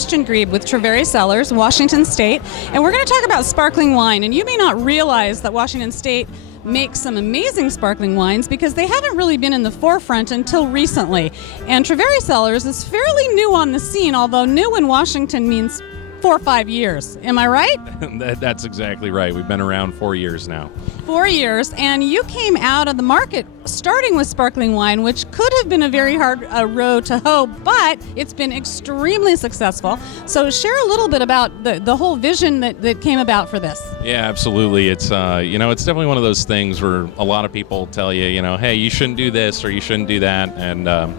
Christian Greib with Treveri Cellars, Washington State, and we're going to talk about sparkling wine. And you may not realize that Washington State makes some amazing sparkling wines because they haven't really been in the forefront until recently. And Treveri Cellars is fairly new on the scene, although new in Washington means 4 or 5 years. Am I right? That's exactly right. We've been around 4 years now. 4 years, and you came out of the market starting with sparkling wine, which could have been a very hard road to hoe, but it's been extremely successful. So share a little bit about the whole vision that came about for this. Yeah, absolutely. It's it's definitely one of those things where a lot of people tell you, hey, you shouldn't do this or you shouldn't do that, and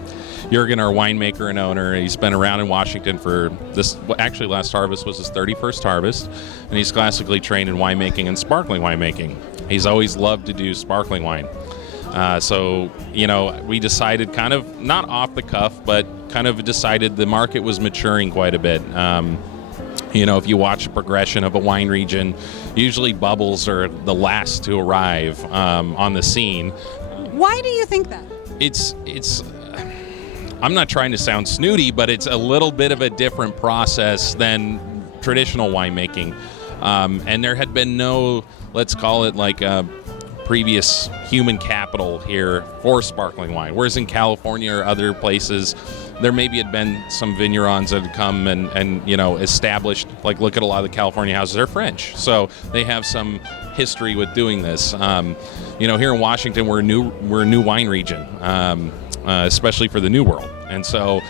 Jurgen, our winemaker and owner, he's been around in Washington for this. Actually, last harvest was his 31st harvest, and he's classically trained in winemaking and sparkling winemaking. He's always loved to do sparkling wine. So we decided, kind of not off the cuff, but kind of decided the market was maturing quite a bit. If you watch the progression of a wine region, usually bubbles are the last to arrive on the scene. Why do you think that? It's. I'm not trying to sound snooty, but it's a little bit of a different process than traditional winemaking. And there had been no, let's call it like a previous human capital here for sparkling wine. Whereas in California or other places, there maybe had been some vignerons that had come and established, like look at a lot of the California houses, they're French. So they have some history with doing this. Here in Washington, we're a new wine region. Especially for the New World. And so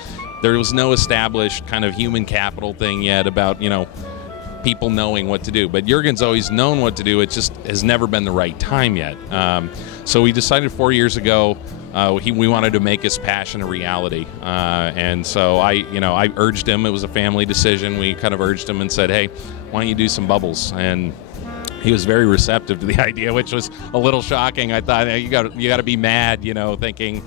there was no established kind of human capital thing yet about, people knowing what to do. But Jurgen's always known what to do. It just has never been the right time yet. So we decided 4 years ago we wanted to make his passion a reality. And so I urged him. It was a family decision. We kind of urged him and said, hey, why don't you do some bubbles? And he was very receptive to the idea, which was a little shocking. I thought, you got to be mad, thinking,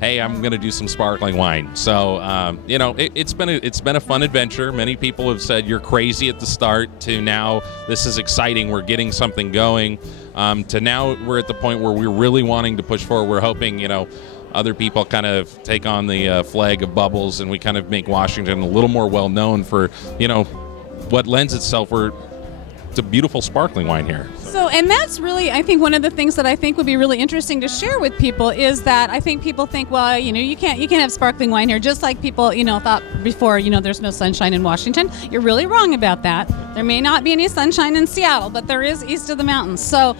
hey, I'm going to do some sparkling wine. So, it's been a fun adventure. Many people have said you're crazy at the start to now this is exciting. We're getting something going. To now we're at the point where we're really wanting to push forward. We're hoping, other people kind of take on the flag of bubbles, and we kind of make Washington a little more well known for, what lends itself to beautiful sparkling wine here. So, and that's really, I think, one of the things that I think would be really interesting to share with people is that I think people think, well, you can't have sparkling wine here, just like people, thought before, there's no sunshine in Washington. You're really wrong about that. There may not be any sunshine in Seattle, but there is east of the mountains. So,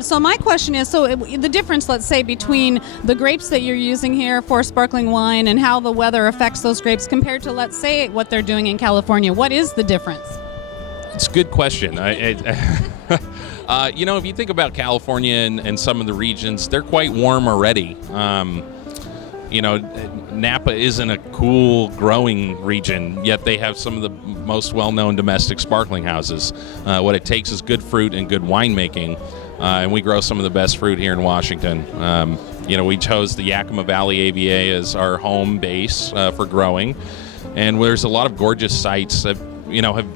so my question is, the difference, let's say, between the grapes that you're using here for sparkling wine and how the weather affects those grapes compared to, let's say, what they're doing in California, what is the difference? It's a good question. If you think about California and some of the regions, they're quite warm already. Napa isn't a cool growing region, yet they have some of the most well-known domestic sparkling houses. What it takes is good fruit and good winemaking, and we grow some of the best fruit here in Washington. We chose the Yakima Valley AVA as our home base for growing, and there's a lot of gorgeous sites that, have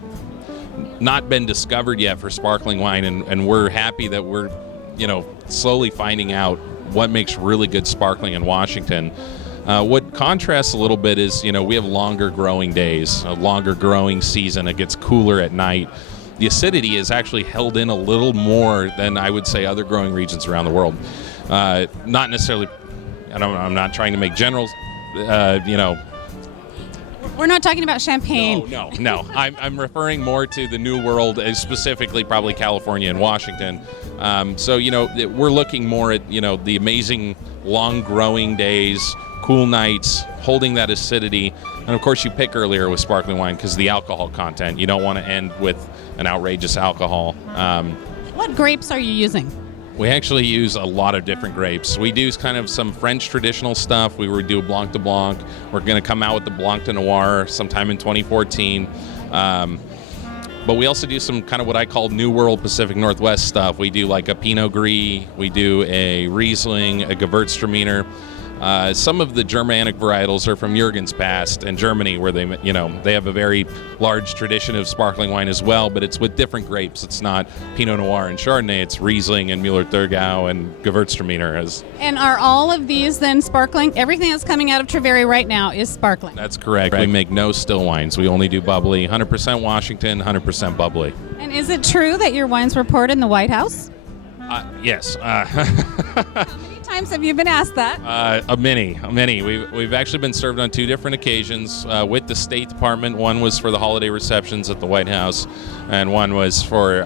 not been discovered yet for sparkling wine, and we're happy that we're slowly finding out what makes really good sparkling in Washington. What contrasts a little bit is we have longer growing days, a longer growing season. It gets cooler at night. The acidity is actually held in a little more than I would say other growing regions around the world. Not necessarily, I'm not trying to make generals, We're not talking about champagne. No. I'm referring more to the New World, specifically probably California and Washington. We're looking more at, the amazing long growing days, cool nights, holding that acidity. And of course you pick earlier with sparkling wine because the alcohol content. You don't want to end with an outrageous alcohol. What grapes are you using? We actually use a lot of different grapes. We do kind of some French traditional stuff. We would do Blanc de Blanc. We're going to come out with the Blanc de Noir sometime in 2014. But we also do some kind of what I call New World Pacific Northwest stuff. We do like a Pinot Gris. We do a Riesling, a Gewürztraminer. Some of the Germanic varietals are from Jürgen's past in Germany, where they have a very large tradition of sparkling wine as well, but it's with different grapes. It's not Pinot Noir and Chardonnay, it's Riesling and Müller-Thurgau and Gewürztraminer. And are all of these then sparkling? Everything that's coming out of Treveri right now is sparkling? That's correct. We make no still wines. We only do bubbly, 100% Washington, 100% bubbly. And is it true that your wines were poured in the White House? Yes. How many times have you been asked that? Many. We've actually been served on 2 different occasions with the State Department. One was for the holiday receptions at the White House, and one was for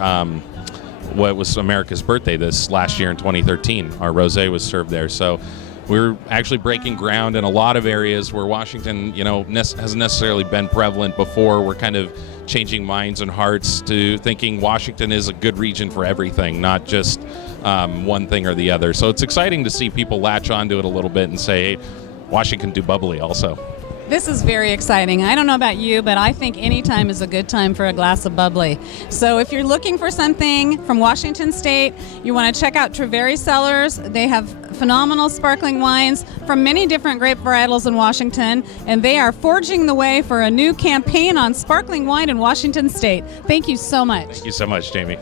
what was America's birthday this last year in 2013. Our rosé was served there. So we're actually breaking ground in a lot of areas where Washington, hasn't necessarily been prevalent before. We're kind of changing minds and hearts to thinking Washington is a good region for everything, not just one thing or the other. So it's exciting to see people latch onto it a little bit and say, hey, Washington do bubbly also. This is very exciting. I don't know about you, but I think any time is a good time for a glass of bubbly. So if you're looking for something from Washington State, you want to check out Treveri Cellars. They have phenomenal sparkling wines from many different grape varietals in Washington, and they are forging the way for a new campaign on sparkling wine in Washington State. Thank you so much. Thank you so much, Jamie.